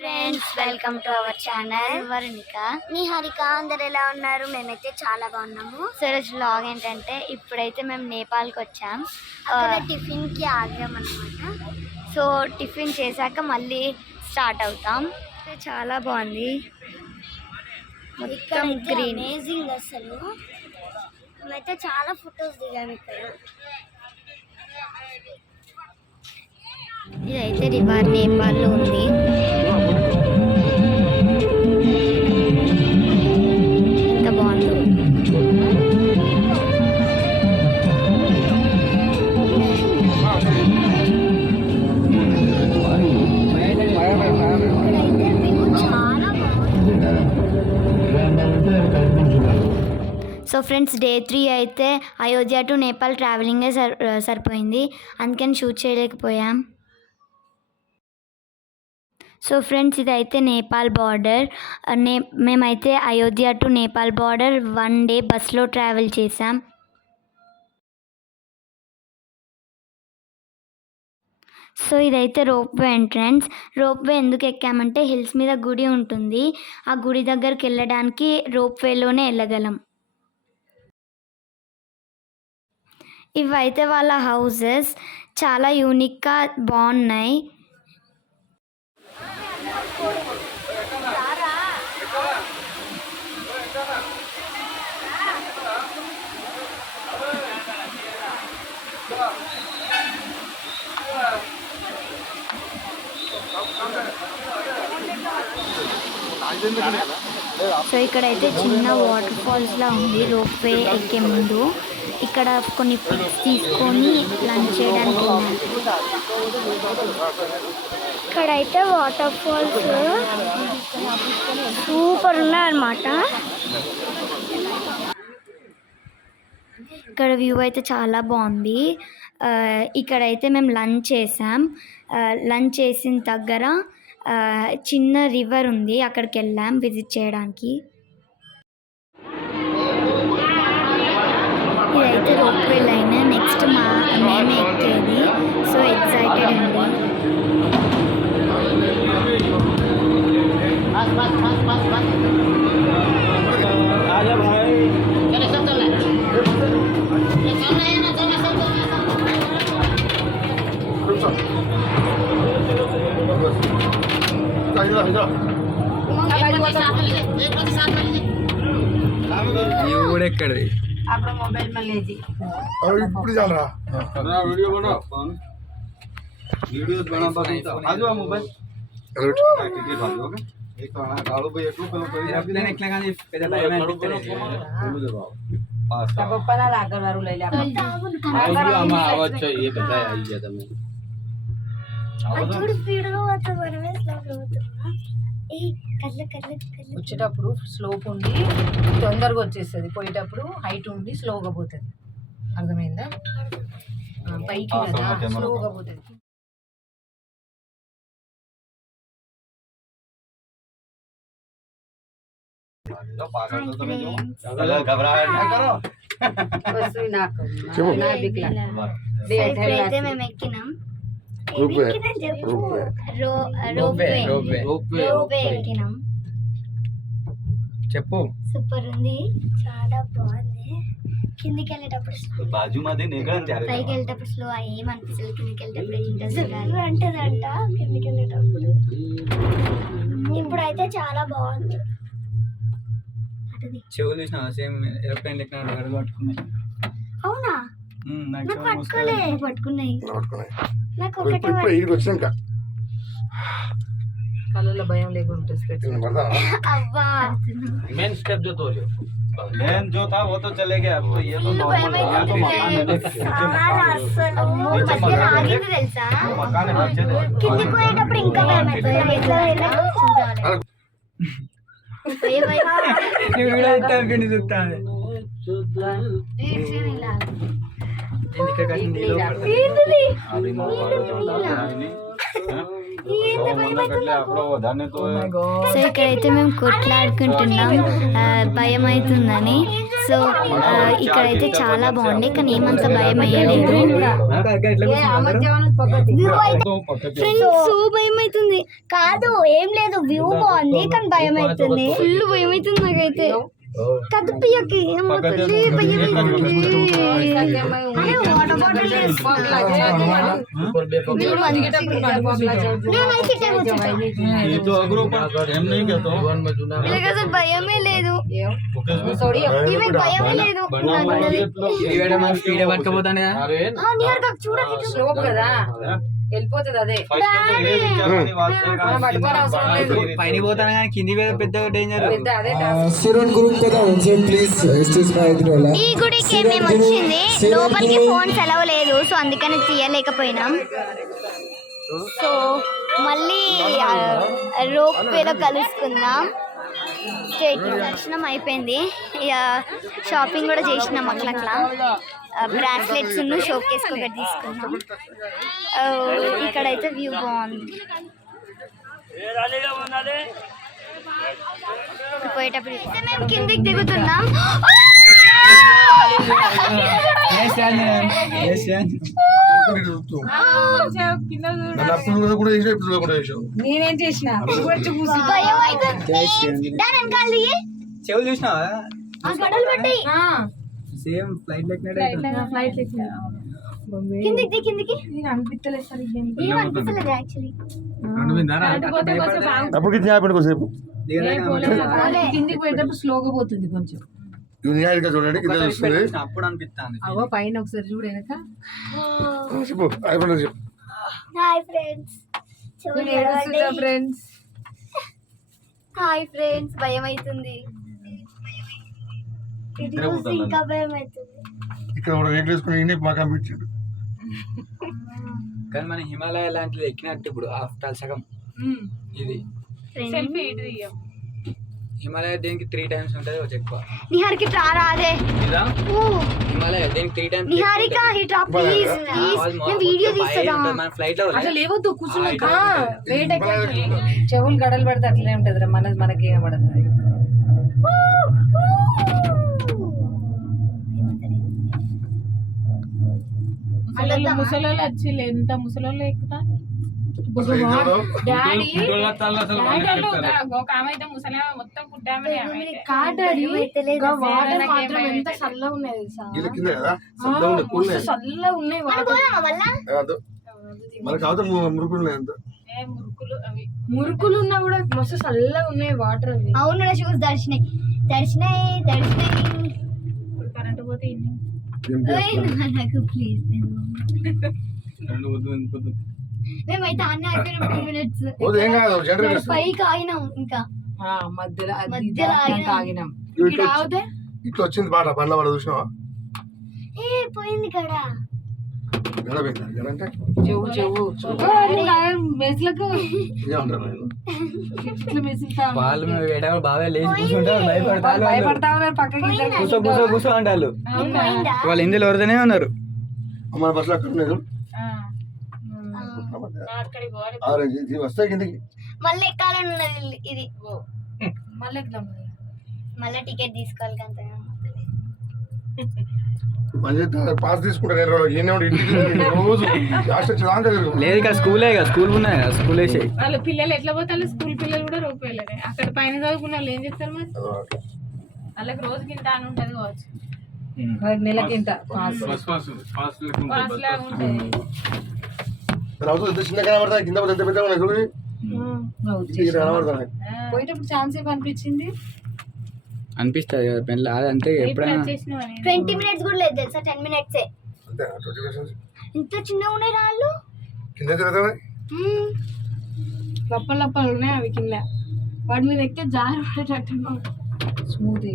Friends welcome to our channel Varunika Niharika అందరు ఎలా ఉన్నారు? మేమైతే చాలా బాగున్నాము. సో ఈరోజు వ్లాగ్ ఏంటంటే ఇప్పుడైతే మేము నేపాల్కి వచ్చాం. అక్కడ టిఫిన్కి ఆగాం అనమాట. సో టిఫిన్ చేశాక మళ్ళీ స్టార్ట్ అవుతాం. చాలా బాగుంది, మొత్తం గ్రీన్, అమేజింగ్. అసలు మేమైతే చాలా ఫొటోస్ దిగాము ఇక్కడ. ఇదైతే రివర్ నేపాల్లో ఉంది. ఎంత బాగుందో. సో ఫ్రెండ్స్, డే 3 అయితే అయోధ్య టు నేపాల్ ట్రావెలింగే సరిపోయింది, అందుకని షూట్ చేయలేకపోయాం. సో ఫ్రెండ్స్, ఇదైతే నేపాల్ బార్డర్. మేమైతే Ayodhya to Nepal border 1 day బస్లో ట్రావెల్ చేసాం. సో ఇదైతే రోప్వే ఎంట్రన్స్. రోప్వే ఎందుకు ఎక్కామంటే హిల్స్ మీద గుడి ఉంటుంది, ఆ గుడి దగ్గరికి వెళ్ళడానికి రోప్వేలోనే వెళ్ళగలం. ఇవైతే వాళ్ళ హౌసెస్ చాలా యూనిక్గా బాగున్నాయి. సో ఇక్కడైతే చిన్న వాటర్ ఫాల్స్ లా ఉంది రోప్వే ఎక్కే ముందు. ఇక్కడ కొన్ని పిక్స్ తీసుకొని లంచ్ చేయడానికి ఉన్నాం. ఇక్కడైతే వాటర్ ఫాల్స్ సూపర్ ఉన్నాయన్నమాట. ఇక్కడ వ్యూ అయితే చాలా బాగుంది. ఇక్కడైతే మేము లంచ్ చేసాం. లంచ్ చేసిన దగ్గర చిన్న రివర్ ఉంది, అక్కడికి వెళ్ళాం విజిట్ చేయడానికి. ఇదైతే రోప్వే లైన్. నెక్స్ట్ మేము ఎక్కేది. సో ఎక్సైటెడ్ అండి. आपका मोबाइल में ले जी और ऊपर चल रहा बना वीडियो बनाओ वीडियो बना पाता आ जाओ मोबाइल ठीक है भाई ओके एक खाना डालो भाई एक पहले कोई अपने निकलेगा नहीं कजा टाइम में कितने बोलो दे बाबू पास तब पप्पा ना लाकर वारू ले ले वीडियो आमा आवाज चाहिए बताया आई है तुम्हें చూడు స్పీడ్గా పోతా, మనమే స్లోగా పోతామా? ఏ కళ్ళ కళ్ళ కళ్ళ వచ్చేటప్పుడు స్లోప్ ఉండి తొందరగా వచ్చేస్తుంది, పోయేటప్పుడు హైట్ ఉండి స్లోగా పోతుంది. అర్థమైందా? పైకి కదా స్లోగా పోతుంది. घबराहट ना करो बस నాకు నా బిక్లా ఇప్పుడైతే మేము ఎక్కినాం. Ropeway ropeway ఎక్కినాం. చెప్పు సూపర్ ఉంది, చాలా బాగుంది. కిందికి వెళ్ళేటప్పుడు బాజు మాదే నేగడం జారే పైకి వెళ్ళేటప్పుడు స్లో ఏమనిపిస్తుంది, కిందికి వెళ్ళేటప్పుడు అంటదంట. కిందికి వెళ్ళేటప్పుడు ఇప్పుడైతే చాలా బాగుంది. చెవులు చూసిన సేమ్ ఏరోప్లేన్ లెక్క పట్టుకున్నాయి. అవునా? నాకు పట్టుకున్నాయి. నాకు ఒకటే ఇక్కడికి వచ్చినాక కళ్ళలో భయం లేకుండా స్పెట్స్ అవ్వా मेन स्टेप जो तो मेन जो था वो तो चले गए, अब तो ये तो नॉर्मल है. తెలుసా? मकान है बच्चे थे కిందికి పోయేటప్పుడు ఇంకా భయం అవుతుంది. ఎట్లా వెళ్ళాలో చూడాలి. వీడియో అయితే విని చూస్తాను अभी मैं वालों चलता नहीं సో ఇక్కడైతే మేము కొట్లాడుకుంటున్నాం భయం అవుతుందని. సో ఇక్కడైతే చాలా బాగుంది, కానీ ఏమంత భయం అయ్యలేదు. వ్యూ అయితే ఫ్రెండ్స్ భయం అవుతుంది. కాదు ఏం లేదు, వ్యూ బాగుంది కానీ భయం అవుతుంది, ఫుల్ భయం అవుతుంది నాకైతే. కదుపియకి ఏమవుతుంది, భయం అవుతుంది. అరే వాటర్ బాటిల్ వీళ్ళకి అసలు భయమే లేదు, ఈవెన్ భయమే లేదు. చూడకి స్లోప్ కదా వెళ్ళిపోతుంది అదే. పైన పోతాను కానీ కింది పెద్ద డేంజర్. పెద్ద అదే Student group kada once please excuse my idrola. ఈ గుడికి మేము వచ్చింది లోపలికి ఫోన్ సెలవు లేదు, సో అందుకని తీయలేకపోయినాం. సో మళ్ళీ రోప్ వేలో కలుసుకుందాం. దర్శనం అయిపోయింది, ఇక షాపింగ్ కూడా చేసినాం. అట్లా బ్రాస్లెట్స్ షో కేస్ ఒకటి తీసుకున్నాం. ఇక్కడైతే వ్యూ బాగుంది. పోయేటప్పుడు మేము కిందికి దిగుతున్నాం. నేనేం చేసిన భయం అవుతుంది. దాని వెనకాల దిగి చెవులు చూసినావా? ఆ గడలు పట్టాయి. సేమ్ ఫ్లైట్ కిందికి దిగి కిందికి అనిపించలేదు యాక్చువల్లీ. అప్పటికి జ్ఞాపకం కొద్దిసేపు కిందికి పోయేటప్పుడు స్లోగా పోతుంది కొంచెం. చూడండి కింద చూస్తుంది. అప్పుడు అనిపిస్తాను. అవో పైన ఒకసారి చూడు వెనక. చెప్పు అయిపోయింది చెప్పు. Hi friends, friends hi friends. భయం అవుతుంది, ఇంకా భయం అవుతుంది. ఇక్కడ కూడా వెహికల్ వేసుకుని మాకు అనిపించాడు. కానీ మన హిమాలయ లాంటిది ఎక్కినట్టు ఇప్పుడు ఆఫ్టర్ సగం ఇది హిమాలయ దేనికి 3 times ఉంటుంది వచ్చి ఎక్కువ. నిహారిక రారా అదే హిమాలయ దేనికి 3 times. Niharika hit up please please, నేను వీడియో తీస్తా. మన ఫ్లైట్ లో అట్లా లేవద్దు, కూర్చున్నాక వెయిట్ ఎక్కువ. చెవులు గడలు పడితే అట్లనే ఉంటది రా, మనకి పడుతుంది. ముసలోళ్ళు వచ్చి ఎంత ముసలోళ్ళు ఎక్కుతా. డాడీ ఒక ఆమె అయితే ముసలి మొత్తం పుట్టామే వాటర్ మాత్రం ఎంత చల్లగా ఉన్నాయి చల్లగా ఉన్నాయి మురుకులు అవి మురుకులు ఉన్నా కూడా మస్తు చల్లగా ఉన్నాయి వాటర్ అవి. అవును షూస్ దర్శనాయి కరెంట్ పోతే నాకు ప్లీజ్. మేమైతే అన్నీ అయిపోయిన 2 minutes పైకి ఆగినాం. ఇంకా మధ్యలో ఆగినాం. ఇట్లా వచ్చింది పాట బండ్ల పడ చూసినావా? పోయింది కదా చెవు మెస్లకు వాళ్ళు బాగా లేచి కూర్చుంటారు, భయపడతా ఉన్నారు పక్కకి కూర్చో అంటారు. వాళ్ళు ఇందులో ఎవరితోనే ఉన్నారు. మన బస్సులో అక్కడ ఉన్నారు. వస్తాయి కిందకి మళ్ళీ ఎక్కాలని ఉన్నది. ఇది మళ్ళీ టికెట్ తీసుకోవాలి కదా. పాస్ తీసుకుంటారు రోజు లేదు ఇక్కడ స్కూలే కదా, స్కూల్ ఉన్నాయి కదా, స్కూల్ వేసే వాళ్ళ పిల్లలు ఎట్లా పోతారు, స్కూల్ పిల్లలు కూడా రూపాయలే. అక్కడ పైన చదువుకున్న వాళ్ళు ఏం చేస్తారు మరి? వాళ్ళకి రోజుకి ఇంత అని ఉంటుంది కావచ్చు, నెలకింత చిన్న కనబడతాయి, కింద పెద్ద పెద్ద ఉన్నాయి చూడు. కనబడతాయి పోయేటప్పుడు ఛాన్స్ ఏమి అనిపించింది? అనిపిస్తుంది కదా పెళ్ళి అదంతే. ఎప్పుడైనా 20 minutes కూడా లేదు తెలుసా, 10 minutes. ఇంత చిన్నగా ఉన్నాయి రాళ్ళు. లప్పలు ఉన్నాయి అవి కింద. వాటి మీద ఎక్కితే జారి పడేటట్టు స్మూత్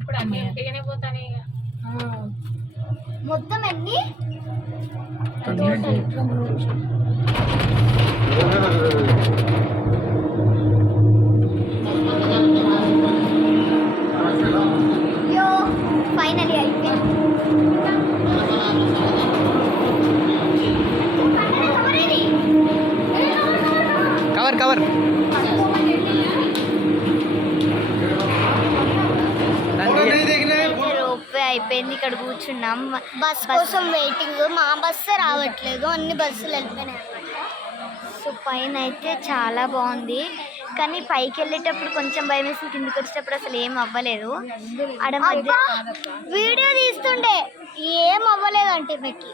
ఇప్పుడు అన్ని ఇంటిగానే పోతానే. మొత్తం ఎన్ని ఫైనలీ అయిపోయింది. కవర్ రోప్ అయిపోయింది, ఇక్కడ కూర్చున్నాం. బస్ కోసం వెయిటింగ్. మా బస్సు రావట్లేదు, అన్ని బస్సులు వెళ్ళిపోయినాయి అనమాట. సో పైన అయితే చాలా బాగుంది, కానీ పైకి వెళ్ళేటప్పుడు కొంచెం భయం వేసి కిందికి వచ్చేటప్పుడు అసలు ఏం అవ్వలేదు. ఆడ మధ్య వీడియో తీస్తుండే ఏం అవ్వలేదంటే మీకు.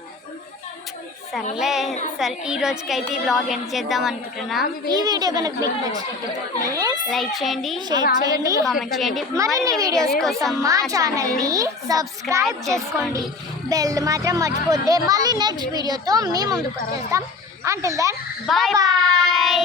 సర్లే సరే, ఈ రోజుకైతే ఈ బ్లాగ్ ఎండ్ చేద్దాం అనుకుంటున్నా. ఈ వీడియో కనుక మీకు నచ్చినట్లయితే లైక్ చేయండి, షేర్ చేయండి, కామెంట్ చేయండి. మరిన్ని వీడియోస్ కోసం మా ఛానల్ని సబ్స్క్రైబ్ చేసుకోండి. బెల్ మాత్రం మర్చిపోతే మళ్ళీ నెక్స్ట్ వీడియోతో మీ ముందుకు వచ్చేస్తాం. Until then, bye bye.